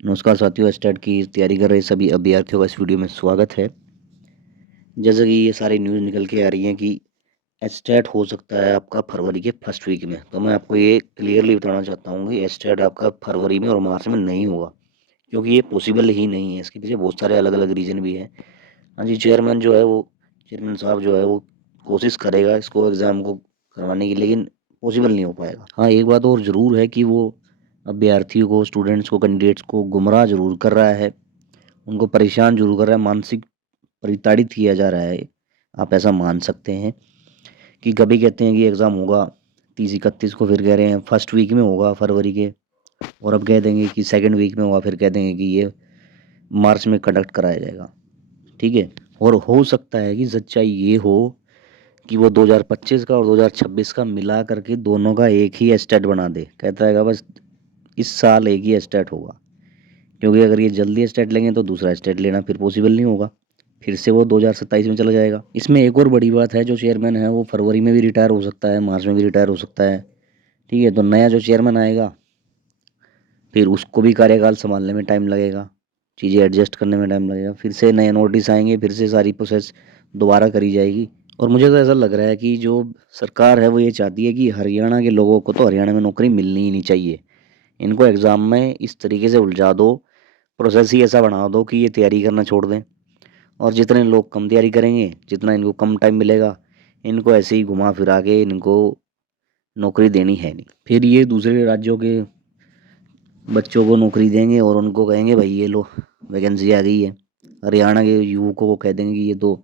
नमस्कार साथियों, स्टेट की तैयारी कर रहे सभी अभ्यर्थियों का इस वीडियो में स्वागत है। जैसे कि ये सारी न्यूज़ निकल के आ रही हैं कि स्टेट हो सकता है आपका फरवरी के फर्स्ट वीक में। तो मैं आपको ये क्लियरली बताना चाहता हूँ कि स्टेट आपका फरवरी में और मार्च में नहीं होगा, क्योंकि ये पॉसिबल ही नहीं है। इसके पीछे बहुत सारे अलग अलग रीज़न भी हैं। हाँ जी, चेयरमैन साहब जो है वो कोशिश करेगा इसको एग्ज़ाम को करवाने की, लेकिन पॉसिबल नहीं हो पाएगा। हाँ, एक बात और ज़रूर है कि वो अभ्यर्थियों को, स्टूडेंट्स को, कैंडिडेट्स को गुमराह ज़रूर कर रहा है, उनको परेशान ज़रूर कर रहा है, मानसिक परिताड़ित किया जा रहा है। आप ऐसा मान सकते हैं कि कभी कहते हैं कि एग्ज़ाम होगा 30-31 को, फिर कह रहे हैं फर्स्ट वीक में होगा फरवरी के, और अब कह देंगे कि सेकंड वीक में होगा, फिर कह देंगे कि ये मार्च में कंडक्ट कराया जाएगा। ठीक है। और हो सकता है कि सच्चाई ये हो कि वो 2025 का और 2026 का मिला करके दोनों का एक ही एस्टेट बना दे। कहता है बस इस साल एक ही एस्टेट होगा, क्योंकि अगर ये जल्दी स्टेट लेंगे तो दूसरा स्टेट लेना फिर पॉसिबल नहीं होगा, फिर से वो 2027 में चला जाएगा। इसमें एक और बड़ी बात है, जो चेयरमैन है वो फरवरी में भी रिटायर हो सकता है, मार्च में भी रिटायर हो सकता है। ठीक है, तो नया जो चेयरमैन आएगा फिर उसको भी कार्यकाल संभालने में टाइम लगेगा, चीज़ें एडजस्ट करने में टाइम लगेगा, फिर से नए नोटिस आएंगे, फिर से सारी प्रोसेस दोबारा करी जाएगी। और मुझे तो ऐसा लग रहा है कि जो सरकार है वो ये चाहती है कि हरियाणा के लोगों को तो हरियाणा में नौकरी मिलनी ही नहीं चाहिए। इनको एग्ज़ाम में इस तरीके से उलझा दो, प्रोसेस ही ऐसा बना दो कि ये तैयारी करना छोड़ दें। और जितने लोग कम तैयारी करेंगे, जितना इनको कम टाइम मिलेगा, इनको ऐसे ही घुमा फिरा के इनको नौकरी देनी है नहीं। फिर ये दूसरे राज्यों के बच्चों को नौकरी देंगे और उनको कहेंगे भाई ये लो वैकेंसी आ गई है। हरियाणा के युवकों को कह देंगे कि ये तो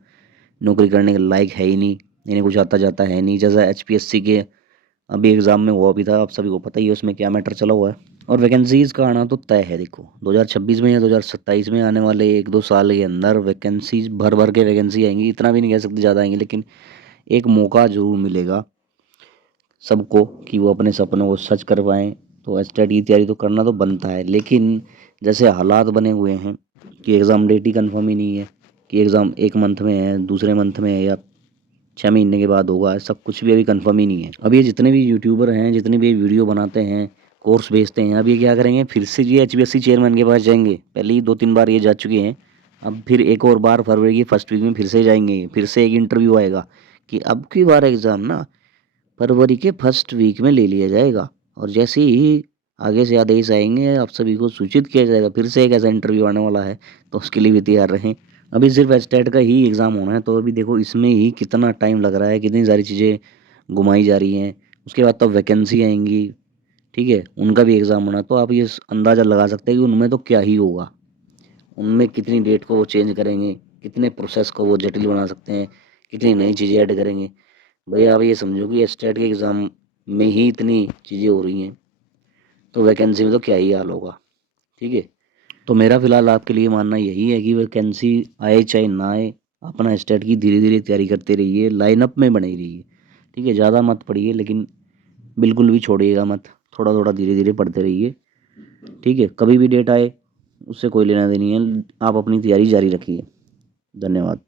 नौकरी करने के लायक है ही नहीं, इन्हें कुछ आता जाता है नहीं। जैसा HPSC के अभी एग्ज़ाम में हुआ भी था, आप सभी को पता ही है उसमें क्या मैटर चला हुआ है। और वैकेंसीज़ का आना तो तय है। देखो 2026 में या 2027 में आने वाले 1-2 साल के अंदर वैकेंसीज भर भर के वैकेंसी आएंगी। इतना भी नहीं कह सकते ज़्यादा आएंगी, लेकिन एक मौका ज़रूर मिलेगा सबको कि वो अपने सपनों को सच कर पाएँ। तो एचटेट की तैयारी तो करना तो बनता है, लेकिन जैसे हालात बने हुए हैं कि एग्ज़ाम डेट ही कंफर्म ही नहीं है कि एग्ज़ाम 1 मंथ में है, दूसरे मंथ में है या 6 महीने के बाद होगा, सब कुछ भी अभी कंफर्म ही नहीं है। अब ये जितने भी यूट्यूबर हैं, जितने भी वीडियो बनाते हैं, कोर्स भेजते हैं, अब ये क्या करेंगे, फिर से ये HBSC चेयरमैन के पास जाएंगे। पहले ही 2-3 बार ये जा चुके हैं, अब फिर एक और बार फरवरी की फर्स्ट वीक में फिर से जाएंगे। फिर से एक इंटरव्यू आएगा कि अब की बार एग्ज़ाम ना फरवरी के फर्स्ट वीक में ले लिया जाएगा, और जैसे ही आगे से आदेश आएंगे आप सभी को सूचित किया जाएगा। फिर से एक ऐसा इंटरव्यू आने वाला है, तो उसके लिए भी तैयार रहें। अभी सिर्फ एस्टेट का ही एग्ज़ाम होना है, तो अभी देखो इसमें ही कितना टाइम लग रहा है, कितनी सारी चीज़ें घुमाई जा रही हैं। उसके बाद तो वैकेंसी आएंगी, ठीक है, उनका भी एग्ज़ाम होना है। तो आप ये अंदाज़ा लगा सकते हैं कि उनमें तो क्या ही होगा, उनमें कितनी डेट को वो चेंज करेंगे, कितने प्रोसेस को वो जटिल बना सकते हैं, कितनी नई चीज़ें ऐड करेंगे। भैया आप ये समझो कि स्टेट के एग्ज़ाम में ही इतनी चीज़ें हो रही हैं, तो वैकेंसी में तो क्या ही हाल होगा। ठीक है, तो मेरा फ़िलहाल आपके लिए मानना यही है कि वैकेंसी आए चाहे ना आए, अपना स्टेट की धीरे धीरे तैयारी करते रहिए, लाइनअप में बने रहिए। ठीक है, ज़्यादा मत पढ़िए, लेकिन बिल्कुल भी छोड़िएगा मत, थोड़ा थोड़ा धीरे धीरे पढ़ते रहिए। ठीक है, कभी भी डेट आए उससे कोई लेना देनी है, आप अपनी तैयारी जारी रखिए। धन्यवाद।